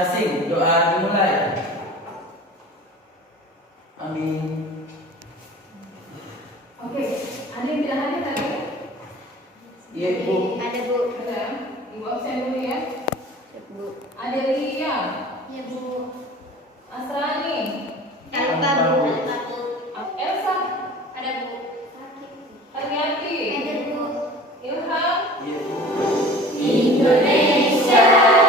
masing-masing. Doa dimulai. Amin. Oke, ada yang tidak hadir tadi? Iya, Bu. Ada, Bu. Ada. Ibu absen dulu ya. Ya, Bu. Ada Lia. Ya, Bu. Asrani. Alba, Bu. Elsa. Ada, Bu. Ariati. Ada, Bu. Ilham. Iya, Bu. Indonesia.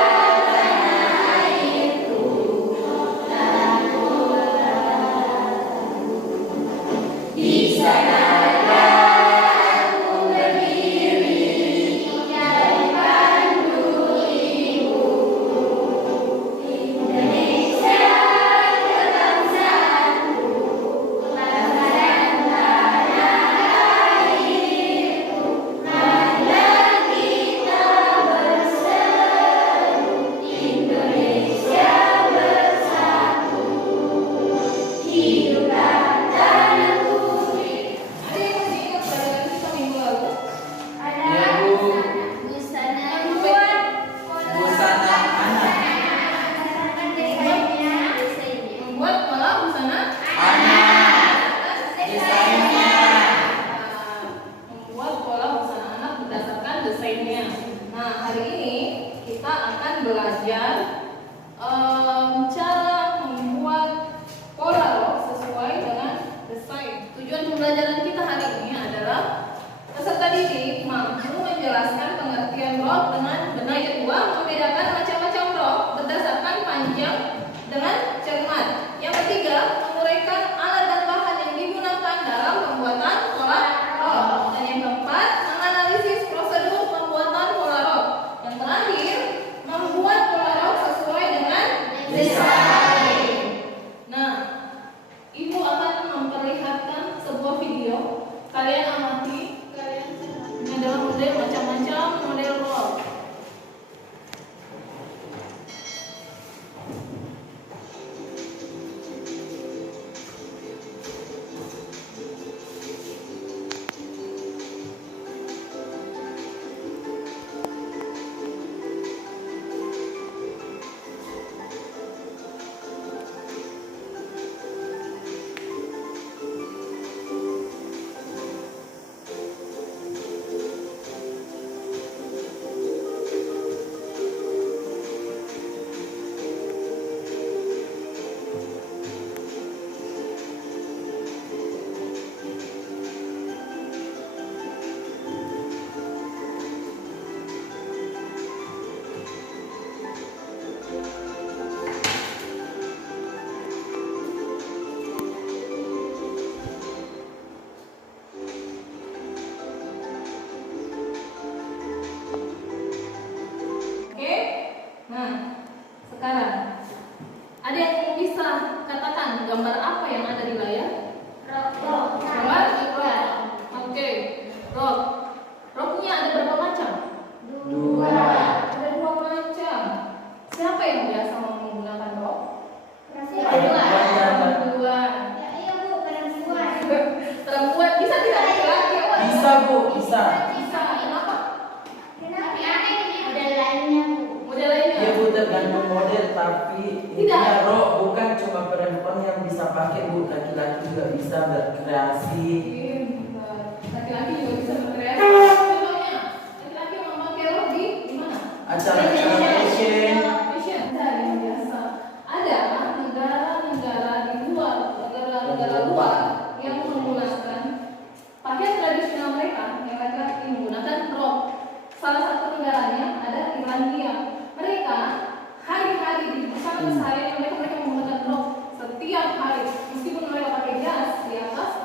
Sehari mereka menggunakan rok setiap hari, meskipun mereka pakai jas di atas,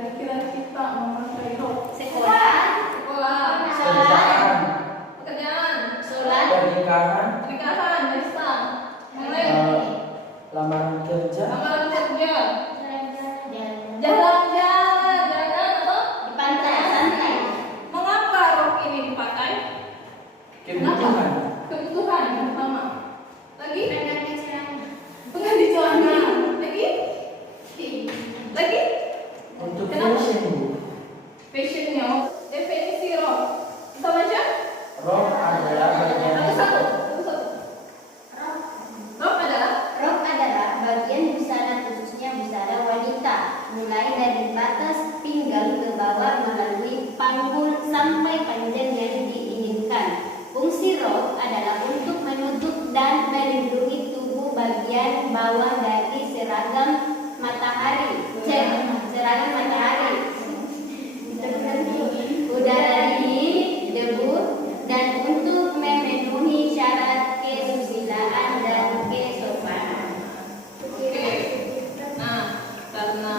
Kira-kira kita memakai rok. Sekolah. Sekolah. Kerjaan. Pekerjaan. Sholat. Pernikahan. Pernikahan. Desa. Yang lain. Lamaran kerja. Lamaran kerja. Jalan-jalan. Jalan-jalan. Jalan atau Di pantai santai. mengapa rok ini dipakai? Kebutuhan. Kebutuhan yang pertama. Lagi? Pengganti celana. Pengganti celana. Lagi? Lagi? Untuk Kenapa? fashion, Bu. Fashionnya. Definisi rok. Bisa baca? Rok adalah bagian Satu-satu. Satu-satu. Rok adalah Rok adalah bagian busana khususnya busana wanita, mulai dari batas pinggang ke bawah melalui panggul sampai panjang yang diinginkan. Fungsi rok adalah untuk menutup dan melindungi tubuh bagian bawah dari seragam matahari, udara dingin, debu, dan untuk memenuhi syarat kesusilaan dan kesopanan. oke. Nah, karena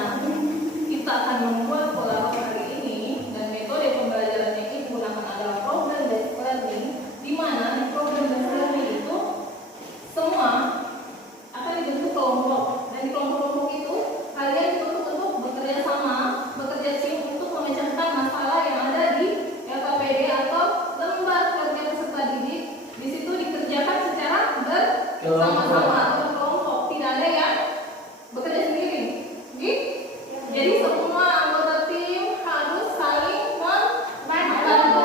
kita akan membuat pola rok hari ini dan metode pembelajarannya ini menggunakan adalah program based learning, di mana di program based learning itu semua akan dibentuk kelompok, dan di kelompok-kelompok itu kalian dituntut untuk bekerja sama, bekerja tim untuk memecahkan masalah yang ada di LKPD atau lembar kerja peserta didik. Di situ dikerjakan secara bersama-sama atau berkelompok, tidak ada yang bekerja sendiri. Oke? Jadi semua anggota tim harus saling membantu.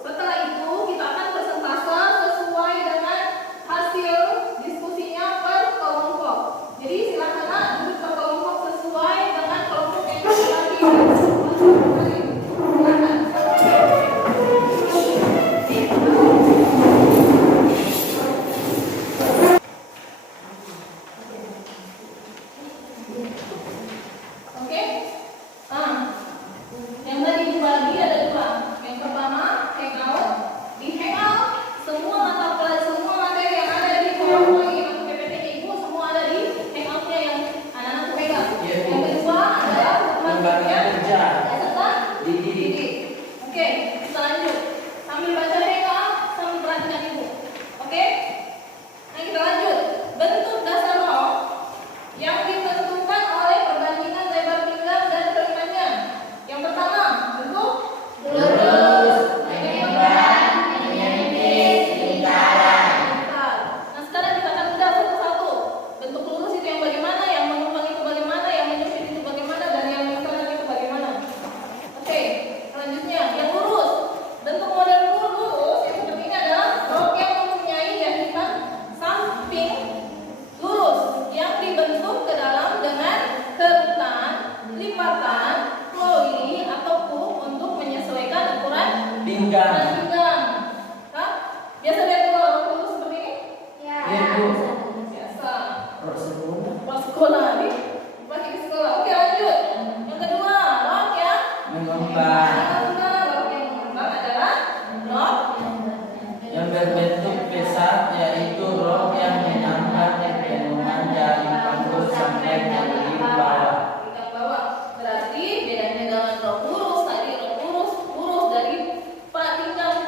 Setelah itu kita akan presentase sesuai dengan hasil diskusinya per kelompok. Jadi silakan duduk per kelompok sesuai dengan kelompok yang lagi. Oke? Nah, yang tadi dibagi ada dua. Yang pertama, hangout. Di hangout, semua mata pelajaran, semua materi yang ada di kelompok ini atau PPT Ibu semua ada di hangoutnya yang anak-anak pegang. Iya, Bu. Yang kedua adalah Lembaran kerja. peserta Didik. didik. Oke, kita lanjut. Sambil baca hangout, sambil perhatikan Ibu. Oke? Nah, kita lanjut. Bentuk dasar rok yang ditentukan oleh perbandingan lebar pinggang dan kelimannya. Yang pertama, bentuk Lurus, menyeimbang, menyempit, lingkaran. Nah, sekarang kita akan bedah satu-satu. Bentuk lurus itu yang bagaimana, yang mengembang itu bagaimana, yang menyempit itu bagaimana, dan yang lingkaran itu bagaimana. Oke, selanjutnya yang lurus. Bentuk model lurus yang seperti ini adalah rok yang mempunyai jahitan samping lurus yang dibentuk ke dalam dengan kerutan, lipatan, ploi atau pup untuk menyesuaikan ukuran Pinggang. pinggang. Hah? Biasa lihat kalau rok lurus seperti ini? Iya, Bu. Biasa. Rok sekolah. Rok sekolah nih, pakai di sekolah. Oke, lanjut. Yang kedua, rok yang Mengembang. rok yang mengembang adalah rok Yang berbentuk besar yaitu rok yang menambah kepenuhan dari panggul sampai ke bawah. Kita bawah. Berarti bedanya dengan rok lurus tadi, rok lurus dari pinggang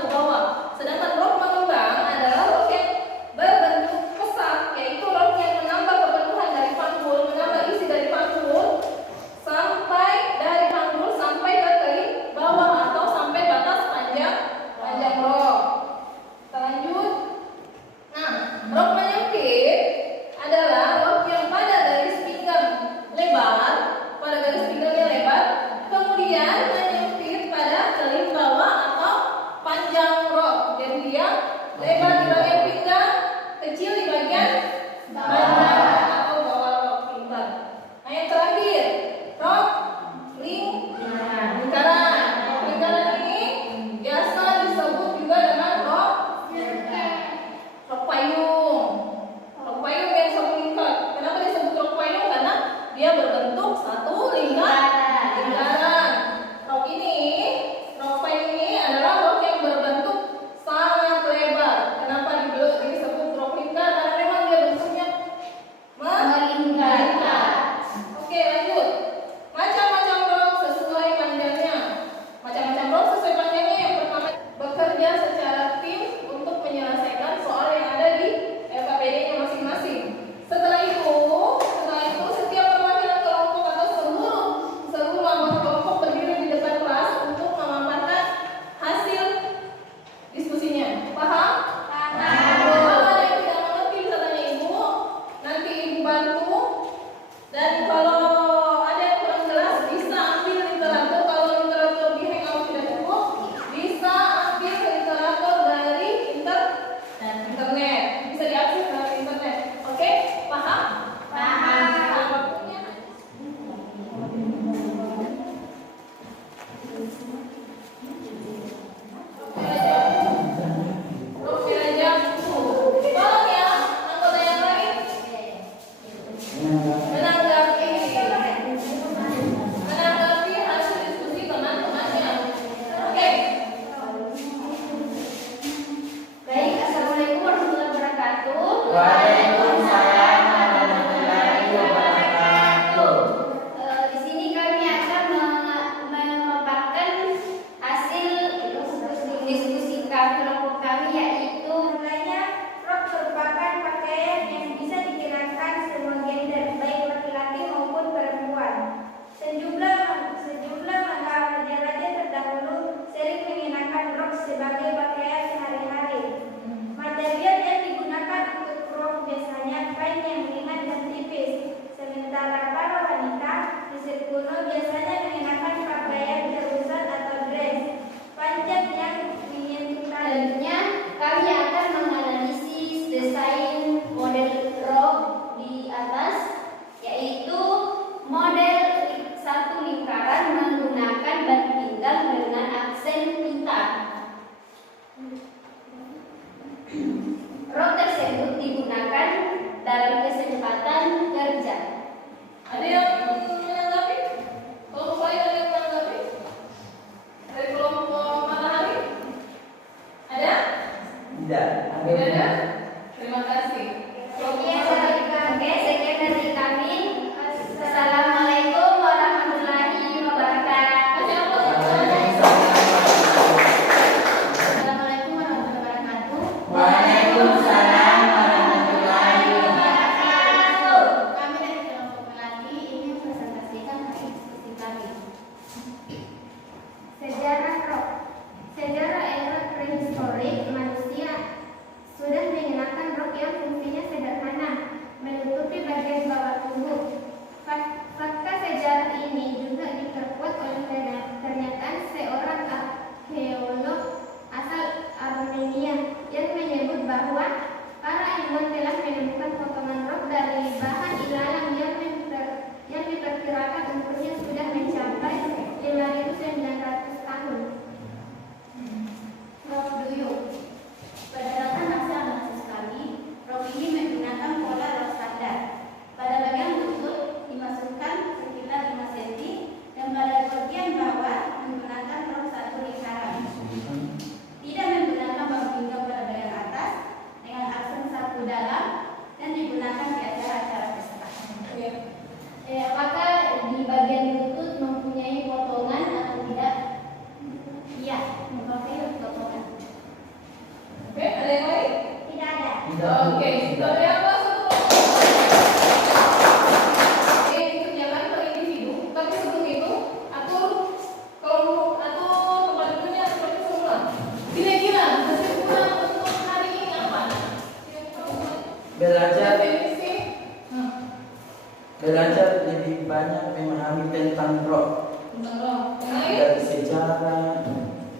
Tentang roh. Yang lain? Dari sejarah,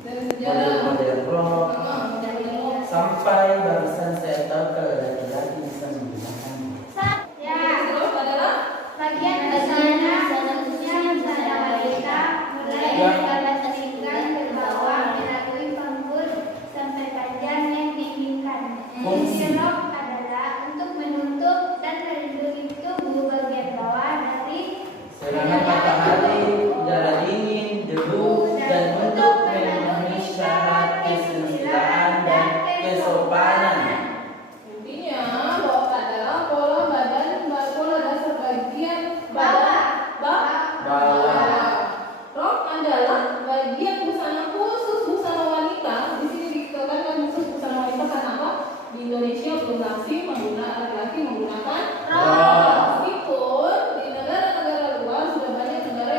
Dari sejarah. model roh, Dari roh. sampai barusan saya tahu kalau laki-laki bisa menggunakan. Ya. Terus adalah Bagian busana khususnya busana wanita mulai dari batas pinggang ke bawah melalui panggul sampai panjang yang diinginkan. Fungsi rok adalah untuk menutup dan melindungi tubuh bagian bawah dari Serangan matahari, udara dingin, debu, dan untuk memenuhi syarat kesusilaan dan kesopanan. intinya rok adalah pola dasar bagian bawah. Bawah. Rok adalah bagian busana khusus busana wanita. Di sini dikatakan khusus busana wanita karena apa? Di Indonesia belum lazim laki-laki menggunakan Rok. meskipun di negara-negara luar sudah banyak negara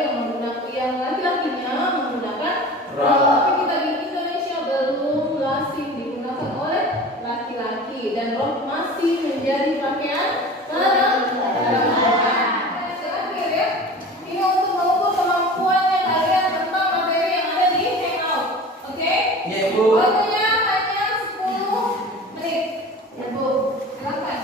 yang laki-lakinya menggunakan Rok. Tapi kita di Indonesia belum lazim digunakan oleh laki-laki dan rok masih menjadi pakaian perempuan. Terakhir ya, ini untuk mengukur kemampuannya kalian tentang materi yang ada di hangout. Oke? Ya, Bu. Waktunya hanya 10 menit. Ya, Bu. Silakan.